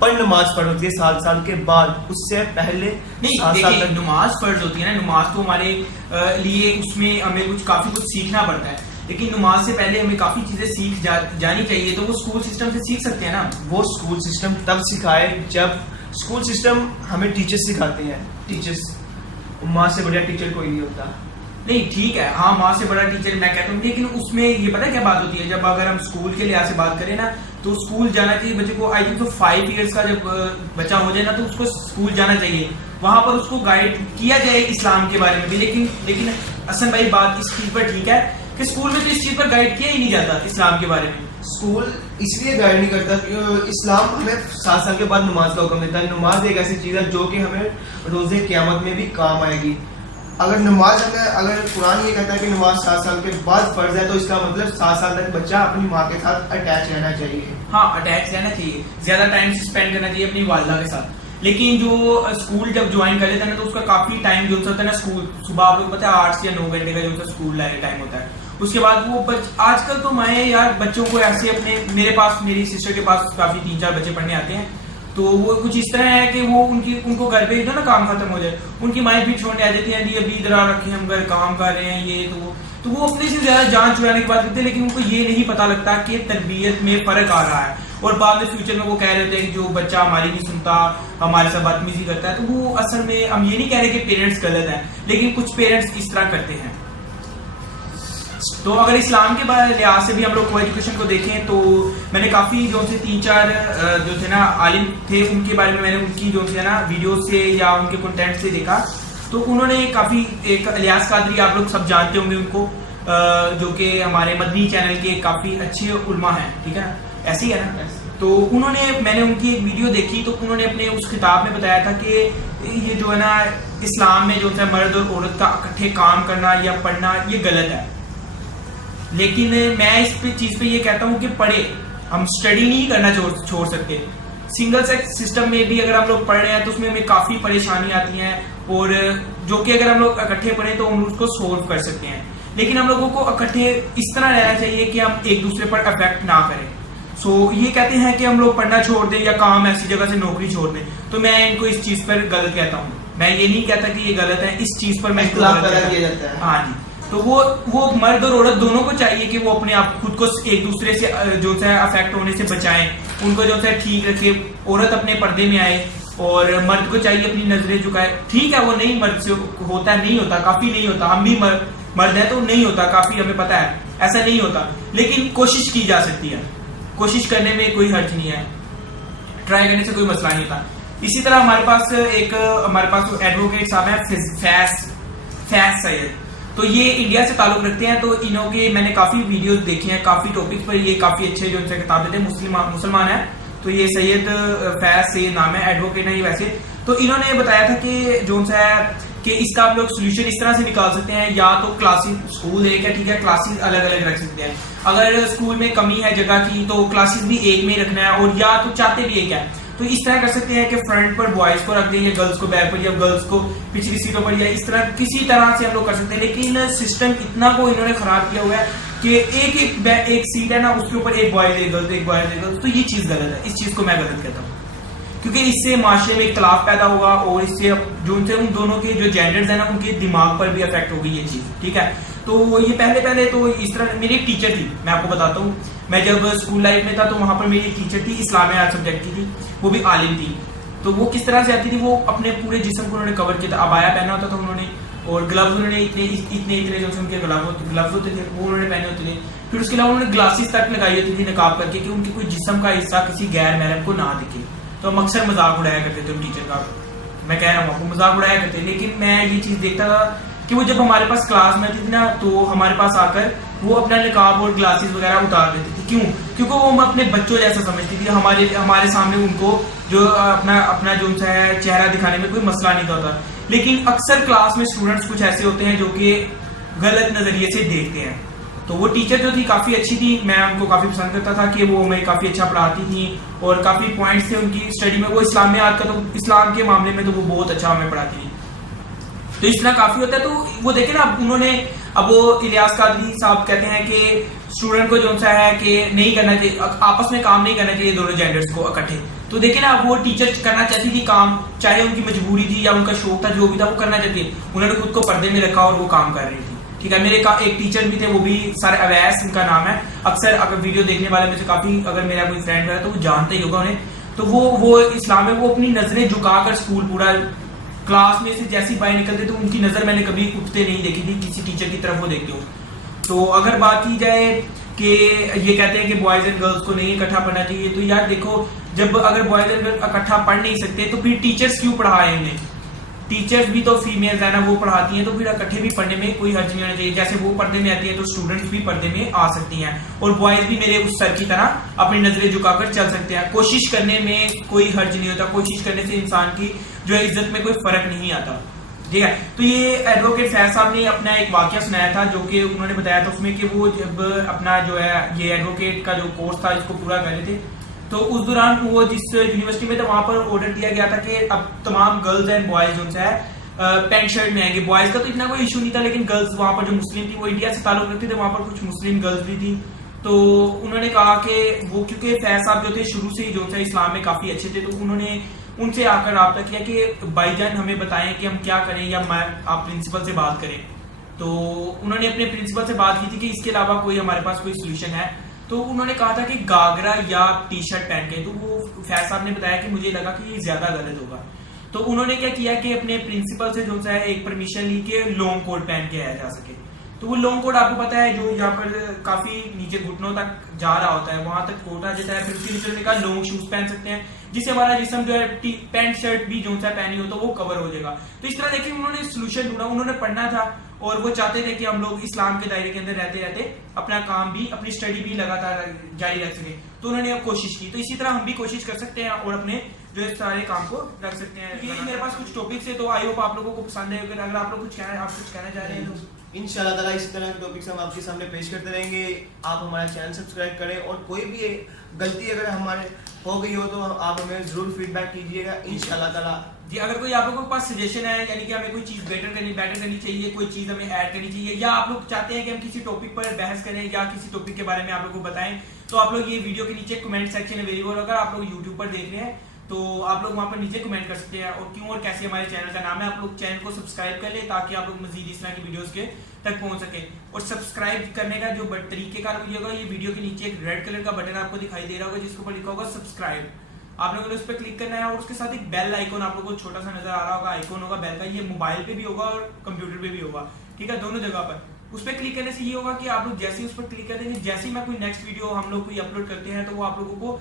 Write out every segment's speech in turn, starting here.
پر نماز فرض ہوتی ہے 7 سال کے بعد, اس سے پہلے نہیں. 7 سال دیکھیں تک نماز فرض ہوتی ہے نا, نماز تو ہمارے لیے اس میں ہمیں کافی کچھ سیکھنا پڑتا ہے, لیکن نماز سے پہلے ہمیں کافی چیزیں سیکھ جانی چاہیے, تو وہ اسکول سسٹم سے سیکھ سکتے ہیں نا. وہ اسکول سسٹم تب سکھائے جب اسکول سسٹم ہمیں ٹیچرز سکھاتے ہیں. ٹیچرز, ماں سے بڑا ٹیچر کوئی نہیں ہوتا. نہیں ٹھیک ہے, ہاں ماں سے بڑا ٹیچر میں کہتا ہوں, لیکن اس میں یہ پتہ کیا بات ہوتی ہے, جب اگر ہم اسکول کے لحاظ سے بات کریں نا تو اسکول جانا چاہیے بچے کو. آئی تھنک تو 5 ایئرس کا جب بچہ ہو جائے نا تو اس کو اسکول جانا چاہیے, وہاں پر اس کو گائیڈ کیا جائے اسلام کے بارے میں بھی. لیکن حسن بھائی بات اس چیز پر ٹھیک ہے کہ اسکول میں تو اس چیز پر گائیڈ کیا ہی نہیں جاتا اسلام کے بارے میں. اسکول اس لیے گائیڈ نہیں کرتا کہ اسلام ہمیں 7 سال کے بعد نماز کا حکم دیتا ہے. نماز ایک ایسی چیز ہے جو کہ ہمیں روز قیامت میں بھی کام آئے گی. اگر قرآن یہ کہتا ہے کہ نماز 7 سال کے بعد فرض ہے, تو اس کا مطلب 7 سال تک بچہ اپنی ماں کے ساتھ اٹیچ رہنا چاہیے. ہاں اٹیچ رہنا چاہیے, زیادہ ٹائم اسپینڈ کرنا چاہیے اپنی والدہ کے ساتھ. لیکن جو اسکول جب جوائن کر لیتا ہے نا تو اس کا کافی ٹائم جو ہوتا ہے نا, اسکول صبح آپ لوگ پتہ ہے 8 سے 9 گھنٹے کا جو اسکول ٹائم ہوتا ہے. اس کے بعد وہ آج کل تو میں یار بچوں کو ایسے اپنے, میرے پاس میری سسٹر کے پاس کافی 3-4 بچے پڑھنے آتے ہیں, تو وہ کچھ اس طرح ہے کہ وہ ان کو گھر پہ جو نا کام ختم ہو جائے, ان کی مائیں بھی چھوڑنے آ جاتی ہیں, جی ابھی ادھر آ رکھے ہیں, ہم گھر کام کر رہے ہیں یہ تو وہ اپنے سے زیادہ جان چھڑانے کی بات کرتے ہیں, لیکن ان کو یہ نہیں پتا لگتا کہ تربیت میں فرق آ رہا ہے. اور بعد میں فیوچر میں وہ کہہ رہے تھے کہ جو بچہ ہماری نہیں سنتا, ہمارے ساتھ بدتمیزی کرتا ہے, تو وہ اصل میں ہم یہ نہیں کہہ رہے کہ پیرنٹس غلط ہیں, لیکن کچھ پیرنٹس اس طرح کرتے ہیں. تو اگر اسلام کے لحاظ سے بھی ہم لوگ کو ایجوکیشن کو دیکھیں تو میں نے کافی جو سے 3-4 جو تھے نا عالم تھے, ان کے بارے میں نے ان کی جو ہے نا ویڈیوز سے یا ان کے کنٹینٹ سے دیکھا, تو انہوں نے کافی, ایک الیاس قادری آپ لوگ سب جانتے ہوں گے ان کو, جو کہ ہمارے مدنی چینل کے کافی اچھے علماء ہیں, ٹھیک ہے نا, ایسے ہی ہے نا. تو انہوں نے, میں نے ان کی ایک ویڈیو دیکھی تو انہوں نے اپنے اس خطاب میں بتایا تھا کہ یہ جو ہے نا اسلام میں جو ہے مرد اور عورت کا اکٹھے کام کرنا یا پڑھنا یہ غلط ہے. لیکن میں اس چیز پہ یہ کہتا ہوں کہ پڑھے, ہم اسٹڈی نہیں کرنا چھوڑ سکتے. سنگل سیکس سسٹم میں بھی اگر ہم لوگ پڑھ رہے ہیں تو اس میں ہمیں کافی پریشانی آتی ہیں, اور جو کہ اگر ہم لوگ اکٹھے پڑھیں تو ہم اس کو سولو کر سکتے ہیں. لیکن ہم لوگوں کو اکٹھے اس طرح رہنا چاہیے کہ ہم ایک دوسرے پر افیکٹ نہ کریں. یہ کہتے ہیں کہ ہم لوگ پڑھنا چھوڑ دیں یا کام ایسی جگہ سے نوکری چھوڑ دیں, تو میں ان کو اس چیز پر غلط کہتا ہوں. میں یہ نہیں کہتا کہ یہ غلط ہے, اس چیز پر میں اختلاف پیدا کیا جاتا ہے. ہاں جی, تو وہ مرد اور عورت دونوں کو چاہیے کہ وہ اپنے آپ خود کو ایک دوسرے سے جو ہے افیکٹ ہونے سے بچائیں, ان کو جو ہے ٹھیک رکھے. عورت اپنے پردے میں آئے اور مرد کو چاہیے اپنی نظریں جھکائے. ٹھیک ہے وہ نہیں مرد سے ہوتا ہے, نہیں ہوتا, کافی نہیں ہوتا, ہم بھی مرد ہیں تو نہیں ہوتا, کافی ہمیں پتہ ہے ایسا نہیں ہوتا, لیکن کوشش کی جا سکتی ہے. کوشش کرنے میں کوئی حرج نہیں ہے, ٹرائی کرنے سے کوئی مسئلہ نہیں ہوتا. اسی طرح ہمارے پاس ایڈوکیٹ صاحب ہیں فیض سید, تو یہ انڈیا سے تعلق رکھتے ہیں. تو انہوں کے میں نے کافی ویڈیوز دیکھے ہیں کافی ٹاپکس پر, یہ کافی اچھے جو ان سے کتابیں تھے, مسلمان ہیں. تو یہ سید فیض سید نام ہے, ایڈوکیٹ ہے یہ ویسے. تو انہوں نے بتایا تھا کہ جو ہے کہ اس کا ہم لوگ سولوشن اس طرح سے نکال سکتے ہیں, یا تو کلاسز, اسکول ایک ہے ٹھیک ہے, کلاسز الگ الگ رکھ سکتے ہیں. اگر اسکول میں کمی ہے جگہ کی تو کلاسز بھی ایک میں ہی رکھنا ہے, اور یا تو چاہتے بھی ایک ہے تو اس طرح کر سکتے ہیں کہ فرنٹ پر بوائز کو رکھ دیں یا گرلس کو بیک پر, یا گرلس کو پچھلی سیٹوں پر, یا اس طرح کسی طرح سے ہم لوگ کر سکتے ہیں. لیکن سسٹم اتنا کو انہوں نے خراب کیا ہوا ہے کہ ایک سیٹ ہے نا, اس کے اوپر ایک بوائز ایک گرلس, ایک بوائز ایک گرلس. تو یہ چیز غلط ہے, اس چیز کو میں غلط کہتا ہوں, کیونکہ اس سے معاشرے میں اختلاف پیدا ہوگا, اور اس سے جو ان دونوں کے جو جینڈرز ہیں نا ان کے دماغ پر بھی افیکٹ ہوگی یہ چیز, ٹھیک ہے. تو یہ پہلے تو اس طرح, میری ایک ٹیچر تھی, میں آپ کو بتاتا ہوں, میں جب اسکول لائف میں تھا تو وہاں پر میری ایک ٹیچر تھی, اسلامیہ سبجیکٹ کی تھی, وہ بھی عالم تھی. تو وہ کس طرح سے آتی تھی, وہ اپنے پورے جسم کو انہوں نے کور کیا تھا, عبایا پہنا ہوتا تھا انہوں نے, اور گلوز انہوں نے اتنے جو ان کے گلوز ہوتے تھے وہ انہوں نے پہنے ہوتے تھے. پھر اس کے علاوہ انہوں نے گلاسز تک لگائی ہوتی تھی نقاب کر کے, کہ ان کے کوئی جسم کا حصہ کسی غیر محرم کو نہ دکھے. تو ہم اکثر مذاق اڑایا کرتے تھے ان ٹیچر کا, میں کہہ رہا ہوں آپ کو مذاق اڑایا کرتے. لیکن میں یہ چیز دیکھتا تھا کہ وہ جب ہمارے پاس کلاس میں آتی تھی نا تو ہمارے پاس آ کر وہ اپنا نقاب اور گلاسز وغیرہ اتار دیتی تھی. کیوں؟ کیونکہ وہ ہم اپنے بچوں جیسا سمجھتی تھی. ہمارے سامنے ان کو جو اپنا جو ہے چہرہ دکھانے میں کوئی مسئلہ نہیں ہوتا. لیکن اکثر کلاس میں اسٹوڈنٹس کچھ ایسے ہوتے ہیں جو کہ غلط نظریے سے دیکھتے ہیں. تو وہ ٹیچر جو تھی کافی اچھی تھی, میں ان کو کافی پسند کرتا تھا کہ وہ ہمیں کافی اچھا پڑھاتی تھیں, اور کافی پوائنٹس تھے ان کی اسٹڈی میں. وہ اسلام میں آتا تو اسلام کے معاملے میں تو وہ بہت اچھا ہمیں پڑھاتی تھی. تو اس طرح کافی ہوتا ہے. تو وہ دیکھیں نا اب انہوں نے اب وہ الیاس قادری صاحب کہتے ہیں کہ اسٹوڈنٹ کو جو سا ہے کہ نہیں کرنا چاہیے, آپس میں کام نہیں کرنا چاہیے دونوں جینڈرز کو اکٹھے. تو دیکھیں نا وہ ٹیچر کرنا چاہتی تھی کام, چاہے ان کی مجبوری تھی یا ان کا شوق تھا, جو بھی تھا وہ کرنا چاہتی ہے. انہوں نے خود کو پردے میں رکھا اور وہ کام کر رہی تھی. ٹھیک ہے, میرے ایک ٹیچر بھی تھے, وہ بھی سارے اویس ان کا نام ہے, اکثر اگر ویڈیو دیکھنے والے میں سے کافی اگر میرا کوئی فرینڈ ہے تو وہ جانتا ہی ہوگا انہیں. تو وہ اسلام میں وہ اپنی نظریں جھکا کر اسکول پورا کلاس میں سے جیسی باہر نکلتے تو ان کی نظر میں نے کبھی اٹھتے نہیں دیکھی تھی کسی ٹیچر کی طرف وہ دیکھتے ہوں. تو اگر بات کی جائے کہ یہ کہتے ہیں کہ بوائز اینڈ گرلس کو نہیں اکٹھا پڑھنا چاہیے, تو یار دیکھو جب اگر بوائز اینڈ گرلس اکٹھا پڑھ نہیں سکتے تو پھر ٹیچرس کیوں پڑھائے انہیں؟ ٹیچرس بھی تو فیمیلز ہیں نا, وہ پڑھاتی ہیں, تو پھر اکٹھے بھی پڑھنے میں کوئی حرج نہیں ہونا چاہیے. جیسے وہ پردے میں آتی ہے تو اسٹوڈنٹس بھی پردے میں آ سکتی ہیں, اور بوائز بھی میرے اس سر کی طرح اپنی نظریں جھکا کر چل سکتے ہیں. کوشش کرنے میں کوئی حرج نہیں ہوتا, کوشش کرنے سے انسان کی جو ہے عزت میں کوئی فرق نہیں آتا. ٹھیک ہے, تو یہ ایڈوکیٹ فیض صاحب نے اپنا ایک واقعہ سنایا تھا جو کہ انہوں نے بتایا تھا اس میں کہ وہ جب اپنا جو ہے یہ ایڈوکیٹ کا جو کورس تھا اس کو پورا کر رہے تھے, تو اس دوران وہ جس یونیورسٹی میں تھا وہاں پر آرڈر دیا گیا تھا کہ اب تمام گرلز اینڈ بوائز جو ہے پینٹ شرٹ میں آئیں گے. بوائز کا تو اتنا کوئی ایشو نہیں تھا, لیکن گرلز وہاں پر جو مسلم تھی وہ انڈیا سے تعلق رکھتے تھے, وہاں پر کچھ مسلم گرلز بھی تھی. تو انہوں نے کہا کہ وہ کیونکہ فیض صاحب جو تھے شروع سے ہی جو تھا اسلام میں کافی اچھے تھے, تو انہوں نے ان سے آ کر رابطہ کیا کہ بھائی جان ہمیں بتائیں کہ ہم کیا کریں, یا آپ پرنسپل سے بات کریں. تو انہوں نے اپنے پرنسپل سے بات کی تھی کہ اس کے علاوہ کوئی ہمارے پاس کوئی سولوشن ہے. تو انہوں نے کہا تھا کہ گاگرا یا ٹی شرٹ پہن کے. تو وہ فیض صاحب نے بتایا کہ مجھے لگا کہ یہ زیادہ غلط ہوگا. تو انہوں نے کیا کیا کہ اپنے پرنسپل سے جو ہے ایک پرمیشن لی کہ لانگ کوٹ پہن کے آیا جا سکے. تو وہ لانگ کوٹ آپ کو پتا ہے جو یہاں پر کافی نیچے گھٹنوں تک جا رہا ہوتا ہے, وہاں تک کوٹ آ جاتا ہے. پھر اس کے نیچے نے کہا لانگ شوز پہن سکتے ہیں جس سے ہمارا جسم جو ہے پینٹ شرٹ بھی جو ہے پہنی ہو تو وہ کور ہو جائے گا. تو اس طرح دیکھیں انہوں نے سولوشن ڈھونڈا, انہوں نے پڑھنا تھا اور وہ چاہتے تھے کہ ہم لوگ اسلام کے دائرے کے اندر رہتے رہتے اپنا کام بھی اپنی اسٹڈی بھی لگاتار جاری رکھ سکیں. تو انہوں نے اب کوشش کی, تو اسی طرح ہم بھی کوشش کر سکتے ہیں اور اپنے جو ہے سارے کام کو رکھ سکتے ہیں. یہ میرے پاس کچھ ٹاپکس ہے, تو آئی ہوپ آپ لوگوں کو پسند ہے. اگر آپ لوگ کچھ کہنا چاہ رہے ہیں تو انشاءاللہ تعالیٰ اسی طرح کے ٹاپکس ہم آپ کے سامنے پیش کرتے رہیں گے. آپ ہمارا چینل سبسکرائب کریں, اور کوئی بھی غلطی اگر ہمارے ہو گئی ہو تو آپ ہمیں ضرور فیڈ بیک کیجیے گا انشاءاللہ تعالیٰ. جی اگر کوئی آپ لوگوں کے پاس سجیشن ہے, یعنی کہ ہمیں کوئی چیز بیٹر کرنی چاہیے, کوئی چیز ہمیں ایڈ کرنی چاہیے, یا آپ لوگ چاہتے ہیں کہ ہم کسی ٹاپک پر بحث کریں یا کسی ٹاپک کے بارے میں آپ لوگوں کو بتائیں, تو آپ لوگ یہ ویڈیو کے نیچے کمنٹ سیکشن اویلیبل ہوگا. آپ لوگ یوٹیوب پر دیکھ رہے ہیں تو آپ لوگ وہاں پر نیچے کمنٹ کر سکتے ہیں, اور کیوں اور کیسے ہمارے چینل کا نام ہے. آپ لوگ چینل کو سبسکرائب کر لیں تاکہ آپ لوگ مزید اس طرح کی ویڈیوز کے تک پہنچ سکیں. اور سبسکرائب کرنے کا جو طریقہ کار ہوگا, یہ ویڈیو کے نیچے ایک ریڈ کلر کا بٹن آپ کو دکھائی دے رہا ہوگا جس کے اوپر لکھا ہوگا سبسکرائب. آپ لوگوں نے اس پہ کلک کرنا ہے, اور اس کے ساتھ ایک بیل آئیکن آپ لوگوں کو چھوٹا سا نظر آ رہا ہوگا, آئیکن ہوگا بیل کا. یہ موبائل پہ بھی ہوگا اور کمپیوٹر پہ بھی ہوگا, ٹھیک ہے, دونوں جگہ پر. اس پہ کلک کرنے سے یہ ہوگا کہ آپ لوگ جیسے اس پر کلک کرتے ہیں, جیسے ہی میں کوئی نیکسٹ ویڈیو ہم لوگ کوئی اپلوڈ کرتے ہیں تو وہ آپ لوگوں کو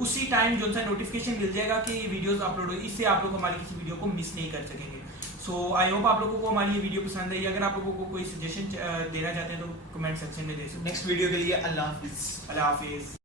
اسی ٹائم جو ہے نوٹیفکیشن مل جائے گا کہ یہ ویڈیوز اپلوڈ ہوئی. اس سے آپ لوگ ہماری کسی ویڈیو کو مس نہیں کر سکیں گے. سو آئی ہوپ آپ لوگوں کو ہماری یہ ویڈیو پسند ہے. اگر آپ لوگوں کو کوئی سجیشن دینا چاہتے ہیں تو کمنٹ سیکشن میں دے سکتے ہیں. نیکسٹ ویڈیو کے لیے اللہ حافظ. اللہ حافظ.